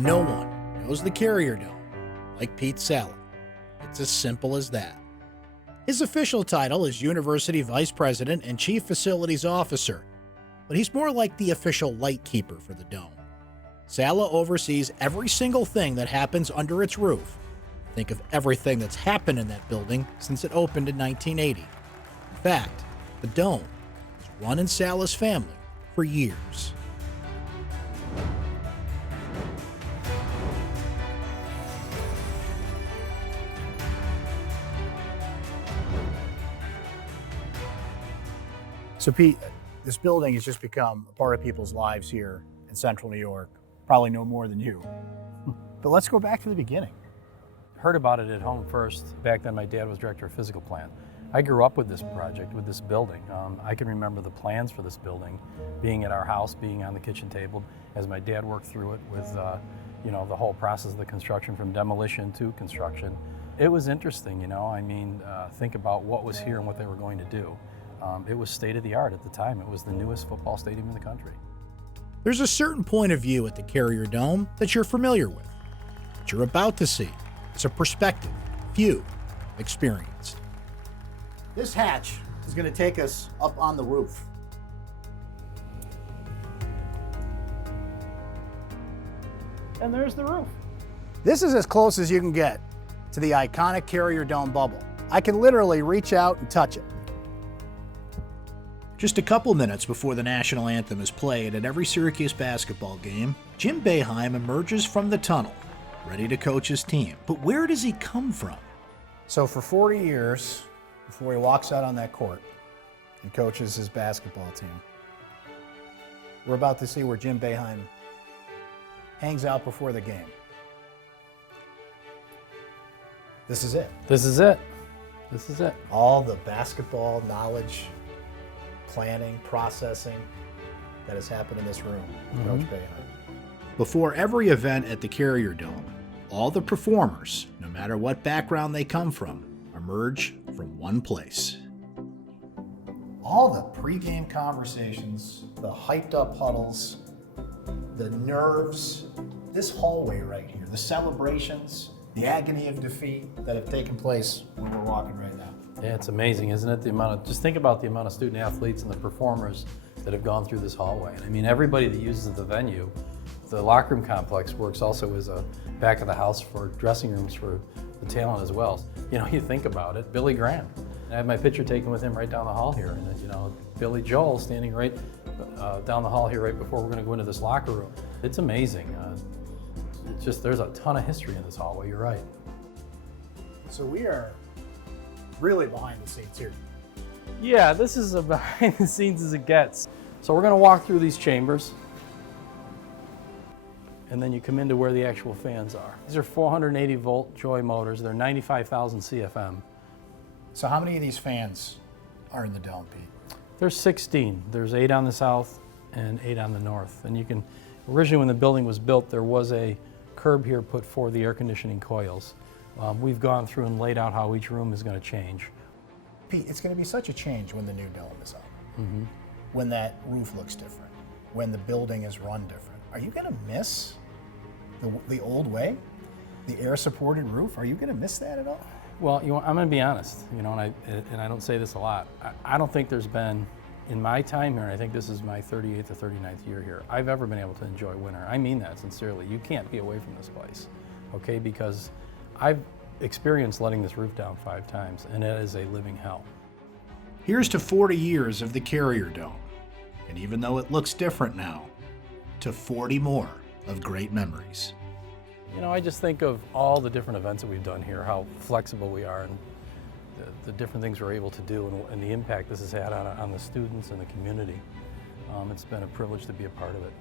No one knows the Carrier Dome like Pete Sala. It's as simple as that. His official title is University Vice President and Chief Facilities Officer, but he's more like the official lightkeeper for the Dome. Sala oversees every single thing that happens under its roof. Think of everything that's happened in that building since it opened in 1980. In fact, the Dome has run in Sala's family for years. So Pete, this building has just become a part of people's lives here in Central New York, probably no more than you. But let's go back to the beginning. Heard about it at home first. Back then my dad was director of physical plant. I grew up with this project, with this building. I can remember the plans for this building being at our house, being on the kitchen table as my dad worked through it with the whole process of the construction from demolition to construction. It was interesting, think about what was here and what they were going to do. It was state of the art at the time. It was the newest football stadium in the country. There's a certain point of view at the Carrier Dome that you're familiar with. What you're about to see is a perspective few experienced. This hatch is going to take us up on the roof. And there's the roof. This is as close as you can get to the iconic Carrier Dome bubble. I can literally reach out and touch it. Just a couple minutes before the national anthem is played at every Syracuse basketball game, Jim Boeheim emerges from the tunnel, ready to coach his team. But where does he come from? So for 40 years, before he walks out on that court and coaches his basketball team, we're about to see where Jim Boeheim hangs out before the game. This is it. This is it. This is it. All the basketball knowledge, planning, processing that has happened in this room, Coach Boeheim. Before every event at the Carrier Dome, all the performers, no matter what background they come from, emerge from one place. All the pregame conversations, the hyped up huddles, the nerves, this hallway right here, the celebrations, the agony of defeat that have taken place when we're walking right now. Yeah, it's amazing, isn't it? Just think about the amount of student athletes and the performers that have gone through this hallway. And I mean, everybody that uses the venue, the locker room complex works also as a back of the house for dressing rooms for the talent as well. You think about it, Billy Graham. I had my picture taken with him right down the hall here. And Billy Joel standing right down the hall here right before we're gonna go into this locker room. It's amazing. There's a ton of history in this hallway, you're right. So we are really behind the scenes here. Yeah, this is as behind the scenes as it gets. So we're gonna walk through these chambers, and then you come into where the actual fans are. These are 480 volt Joy motors. They're 95,000 CFM. So how many of these fans are in the dome, Pete? There's 16. There's 8 on the south and 8 on the north. And originally when the building was built, there was a curb here put for the air conditioning coils. We've gone through and laid out how each room is going to change. Pete, it's going to be such a change when the new dome is up, when that roof looks different, when the building is run different. Are you going to miss the old way, the air-supported roof? Are you going to miss that at all? Well, I'm going to be honest, and I don't say this a lot. I don't think there's been, in my time here, and I think this is my 38th or 39th year here, I've ever been able to enjoy winter. I mean that sincerely. You can't be away from this place, okay? Because I've experienced letting this roof down 5 times, and it is a living hell. Here's to 40 years of the Carrier Dome, and even though it looks different now, to 40 more of great memories. I just think of all the different events that we've done here, how flexible we are, and the different things we're able to do, and the impact this has had on the students and the community. It's been a privilege to be a part of it.